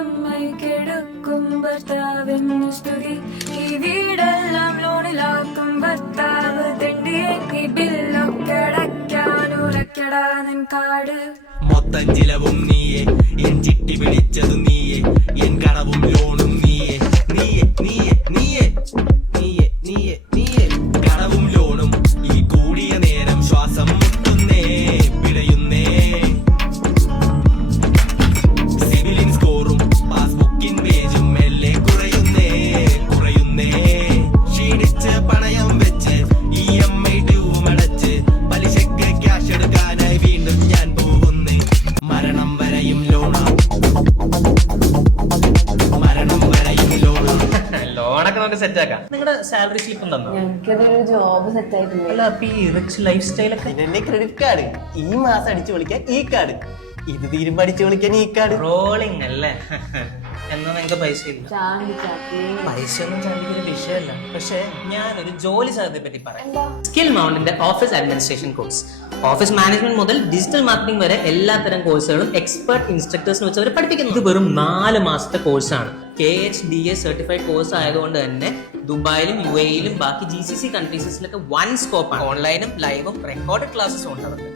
EMI കെടുക്കും ഭർത്താവെന്നു സ്തുതി. ഈ വീടെല്ലാം ലോണിലാക്കും ഭർത്താവ് തെണ്ടിയെ. ഈ ബില്ലൊക്കെ അടയ്ക്കാനുരക്കടാ നിൻ കാട്. മൊത്തം ചിലവും നീയെ, എൻ ചിട്ടി പിടിച്ചതു നീയെ, എൻ കടവും ലോണും നീയെ, നീയെ നീയെ നീയെ നീയെ നീയെ നീയെ. കടവും ലോണും ഈ കൂടിയ നേരം ശ്വാസം മുട്ടുന്നേ, പിടയുന്നേ. സിവിലിൻ സ്കോറും പാസ്ബുക്കിൻ പേജും മെല്ലെ കുറയുന്നേ, കുറയുന്നേ. ക്ഷീണിച്ച് പണയം വെച്ച് EMI ഡ്യൂവും അടച്ച് പലിശക്ക് ക്യാഷ് എടുക്കാനായി വീണ്ടും ഞാൻ പോകുന്നേ. മരണം വരെയും ലോണാ, മരണം വരെയും ലോണാ. ലോണൊക്കെ നമുക്ക് സെറ്റ് ആക്കാം. നിങ്ങളുടെ സാലറി സ്ലിപ്പും തന്നോ? ഞങ്ങൾക്കൊരു ജോബ് സെറ്റ് ആയിട്ടില്ല. അല്ല അപ്പൊ ഈ റിച്ച് ലൈഫ് സ്റ്റൈലൊക്കെ ഇതിന്റെ ക്രെഡിറ്റ് കാർഡ്, ഈ മാസം അടിച്ചു വിളിക്കാൻ ഈ കാർഡ്, ഇത് തീരുമ്പോ അടിച്ചു വിളിക്കാൻ ഈ കാർഡ്. റോളിംഗ് അല്ലേ? എന്നാ നിങ്ങൾക്ക് പൈസ ഇല്ല. ചാണ്ടി ചാത്തി. പൈസ ഒന്നും ചാണ്ടിക്കൊരു വിഷയമല്ല. പക്ഷേ ഞാനൊരു ജോലി സാധ്യതയെ പറ്റി പറയാം. സ്കിൽ മൗണ്ടിന്റെ office administration course, office management മുതൽ ഡിജിറ്റൽ മാർക്കറ്റിംഗ് വരെ എല്ലാത്തരം കോഴ്സുകളും എക്സ്പെർട്ട് ഇൻസ്ട്രക്ടേഴ്സിന് വെച്ച് അവർ പഠിപ്പിക്കുന്നത്. ഇത് വെറും 4 മാസത്തെ കോഴ്സാണ്. KHDA സർട്ടിഫൈഡ് കോഴ്സ് ആയതുകൊണ്ട് തന്നെ ദുബായിലും UAE യിലും ബാക്കി GCC കൺട്രീസിലൊക്കെ വൺ സ്കോപ്പാണ്. ഓൺലൈനും ലൈവും റെക്കോർഡ് ക്ലാസ്സും ഉണ്ട് അവർക്ക്.